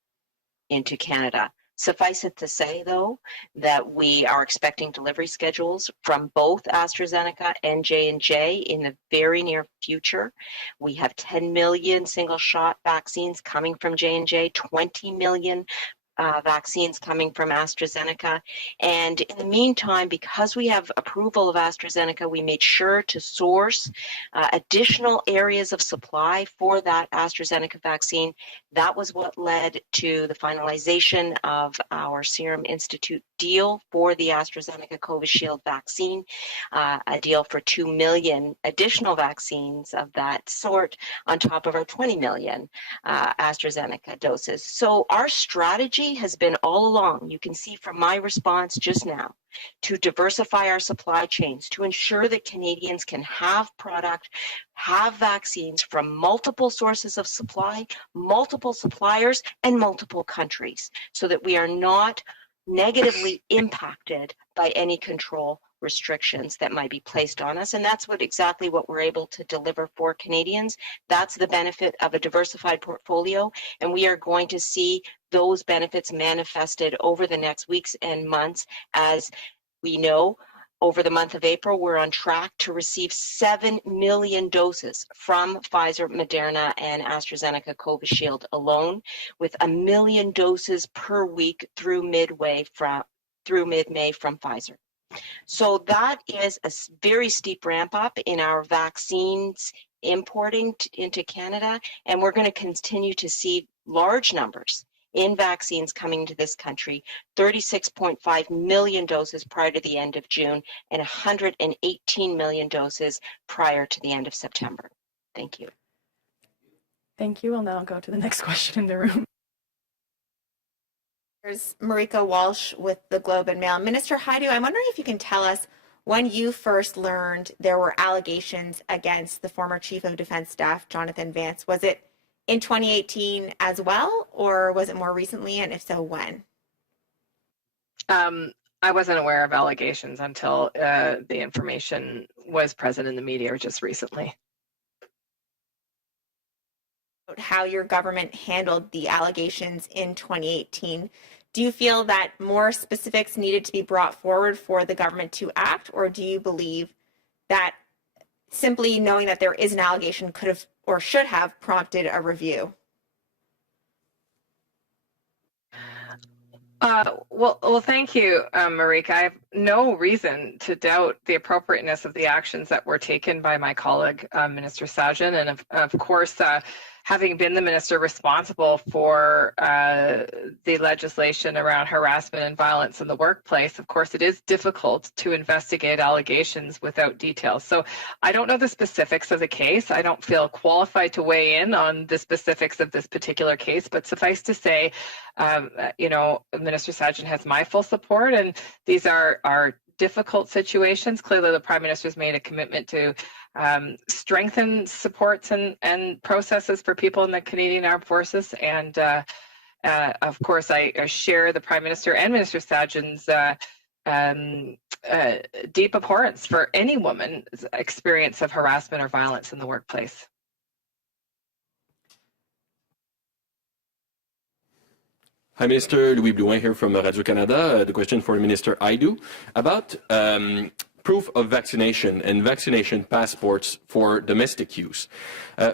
into Canada. Suffice it to say, though, that we are expecting delivery schedules from both AstraZeneca and J&J in the very near future. We have 10 million single-shot vaccines coming from J&J, 20 million vaccines coming from AstraZeneca. And in the meantime, because we have approval of AstraZeneca, we made sure to source additional areas of supply for that AstraZeneca vaccine. That was what led to the finalization of our Serum Institute deal for the AstraZeneca Covishield vaccine, a deal for 2 million additional vaccines of that sort on top of our 20 million AstraZeneca doses. So our strategy has been all along, you can see from my response just now, to diversify our supply chains, to ensure that Canadians can have product, have vaccines from multiple sources of supply, multiple suppliers, and multiple countries, so that we are not negatively impacted by any control restrictions that might be placed on us. And that's exactly what we're able to deliver for Canadians. That's the benefit of a diversified portfolio, and we are going to see those benefits manifested over the next weeks and months. As we know, over the month of April, we're on track to receive 7 million doses from Pfizer, Moderna, and AstraZeneca Covishield alone, with 1 million doses per week through mid-May from Pfizer. So that is a very steep ramp up in our vaccines importing into Canada, and we're going to continue to see large numbers in vaccines coming to this country, 36.5 million doses prior to the end of June and 118 million doses prior to the end of September. Thank you. Thank you. We'll now go to the next question in the room. There's Marika Walsh with the Globe and Mail. Minister Hajdu, I'm wondering if you can tell us when you first learned there were allegations against the former Chief of Defense Staff, Jonathan Vance. Was it in 2018 as well, or was it more recently, and if so, when? I wasn't aware of allegations until the information was present in the media just recently. How your government handled the allegations in 2018. Do you feel that more specifics needed to be brought forward for the government to act, or do you believe that simply knowing that there is an allegation could have or should have prompted a review? Well, thank you, Marika. I have no reason to doubt the appropriateness of the actions that were taken by my colleague, Minister Sajjan, and of course, having been the minister responsible for the legislation around harassment and violence in the workplace, of course, it is difficult to investigate allegations without details. So I don't know the specifics of the case. I don't feel qualified to weigh in on the specifics of this particular case, but suffice to say, Minister Sajjan has my full support, and these are difficult situations. Clearly, the Prime Minister has made a commitment to strengthen supports and processes for people in the Canadian Armed Forces. And of course, I share the Prime Minister and Minister Sajjan's deep abhorrence for any woman's experience of harassment or violence in the workplace. Hi, Minister. Louis Blouin here from Radio-Canada. The question for Minister Hajdu about proof of vaccination and vaccination passports for domestic use.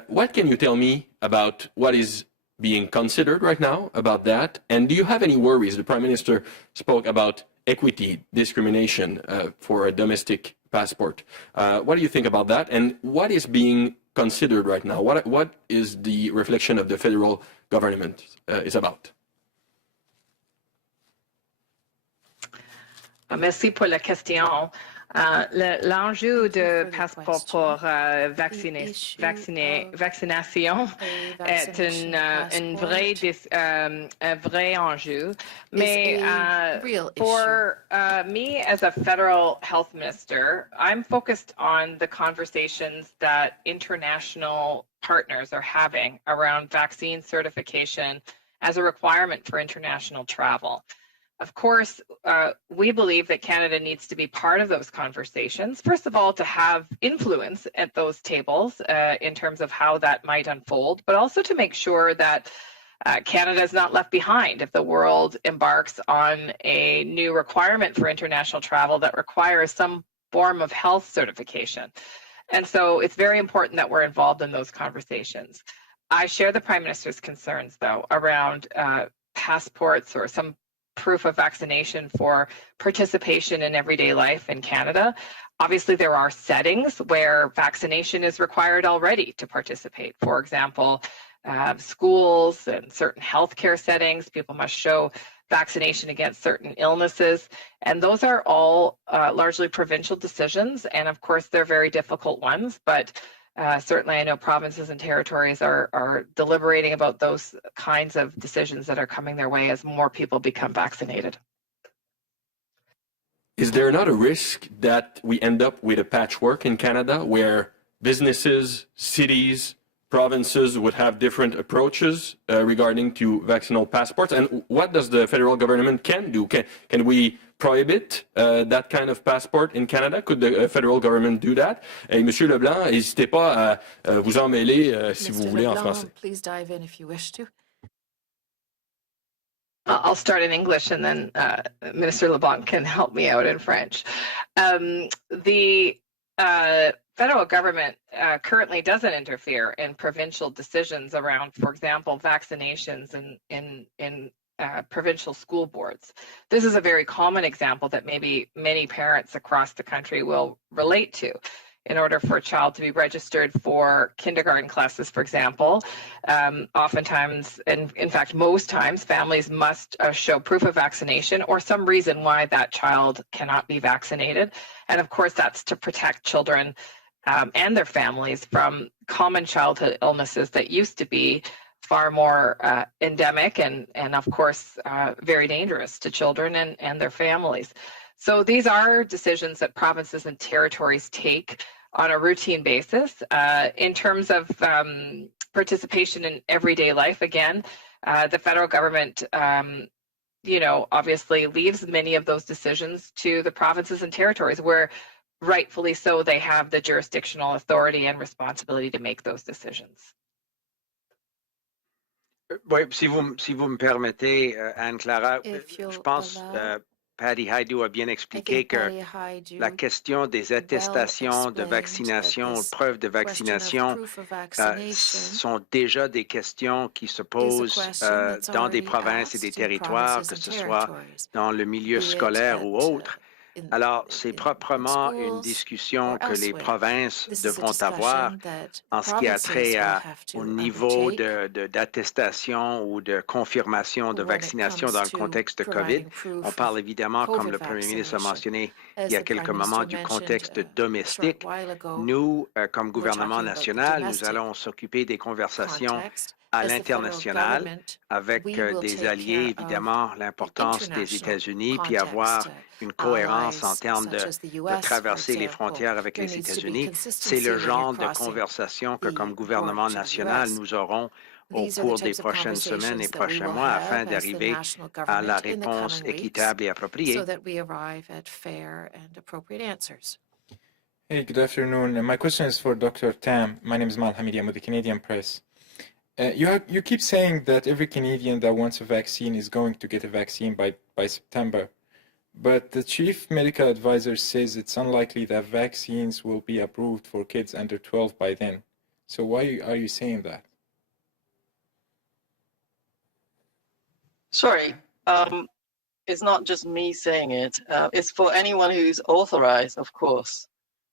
What can you tell me about what is being considered right now about that? And do you have any worries? The Prime Minister spoke about equity discrimination for a domestic passport. What do you think about that? And what is being considered right now? What is the reflection of the federal government is about? Merci pour la question. L'enjeu de passeport pour vaccination est un vrai enjeu. Mais for me as a federal health minister, I'm focused on the conversations that international partners are having around vaccine certification as a requirement for international travel. Of course, we believe that Canada needs to be part of those conversations. First of all, to have influence at those tables in terms of how that might unfold, but also to make sure that Canada is not left behind if the world embarks on a new requirement for international travel that requires some form of health certification. And so it's very important that we're involved in those conversations. I share the Prime Minister's concerns, though, around passports or some proof of vaccination for participation in everyday life in Canada. Obviously, there are settings where vaccination is required already to participate. For example, schools and certain healthcare settings, people must show vaccination against certain illnesses. And those are all largely provincial decisions. And of course, they're very difficult ones, but certainly I know provinces and territories are deliberating about those kinds of decisions that are coming their way as more people become vaccinated. Is there not a risk that we end up with a patchwork in Canada where businesses, cities, provinces would have different approaches regarding to vaccinal passports? And what does the federal government can do? Can we prohibit that kind of passport in Canada? Could the federal government do that? Et Monsieur Leblanc, n'hésitez pas à vous en mêler si vous voulez en français. Please dive in if you wish to. I'll start in English and then Minister LeBlanc can help me out in French. The federal government currently doesn't interfere in provincial decisions around, for example, vaccinations in provincial school boards. This is a very common example that maybe many parents across the country will relate to. In order for a child to be registered for kindergarten classes, for example, oftentimes, and in fact most times, families must show proof of vaccination or some reason why that child cannot be vaccinated. And of course, that's to protect children and their families from common childhood illnesses that used to be far more endemic and of course, very dangerous to children and their families. So these are decisions that provinces and territories take on a routine basis. In terms of participation in everyday life, again, the federal government, obviously leaves many of those decisions to the provinces and territories where rightfully so they have the jurisdictional authority and responsibility to make those decisions. Oui, si vous me permettez, Anne-Clara, je pense Patty Hajdu a bien expliqué que la question des attestations de vaccination, preuves de vaccination, sont déjà des questions qui se posent dans des provinces et des territoires, que ce soit dans le milieu scolaire ou autre. Alors, c'est proprement une discussion que les provinces devront avoir en ce qui a trait au niveau d'attestation ou de confirmation de vaccination dans le contexte de COVID. On parle évidemment, comme le Premier ministre a mentionné il y a quelques moments, du contexte domestique. Nous, comme gouvernement national, nous allons s'occuper des conversations à l'international avec des alliés, évidemment, l'importance des États-Unis, puis avoir une cohérence en termes de traverser les frontières avec les États-Unis. C'est le genre de conversation que, comme gouvernement national, nous aurons au cours des prochaines semaines et prochains mois afin d'arriver à la réponse équitable et appropriée. Hey, good afternoon. My question is for Dr. Tam. My name is Mal Hamidi. I'm with the Canadian Press. You keep saying that every Canadian that wants a vaccine is going to get a vaccine by September. But the chief medical advisor says it's unlikely that vaccines will be approved for kids under 12 by then. So why are you saying that? Sorry, it's not just me saying it. It's for anyone who's authorized, of course.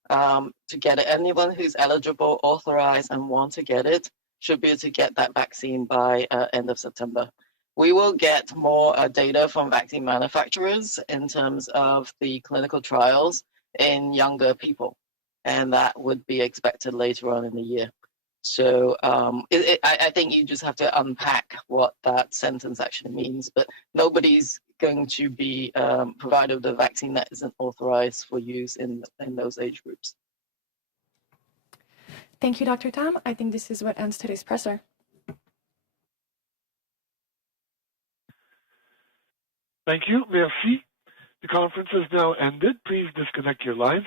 to get it. Anyone who's eligible, authorized, and want to get it should be able to get that vaccine by end of September. We will get more data from vaccine manufacturers in terms of the clinical trials in younger people, and that would be expected later on in the year. So I think you just have to unpack what that sentence actually means, but nobody's going to be provided with a vaccine that isn't authorized for use in those age groups. Thank you, Dr. Tam. I think this is what ends today's presser. Thank you. Merci. The conference has now ended. Please disconnect your lines.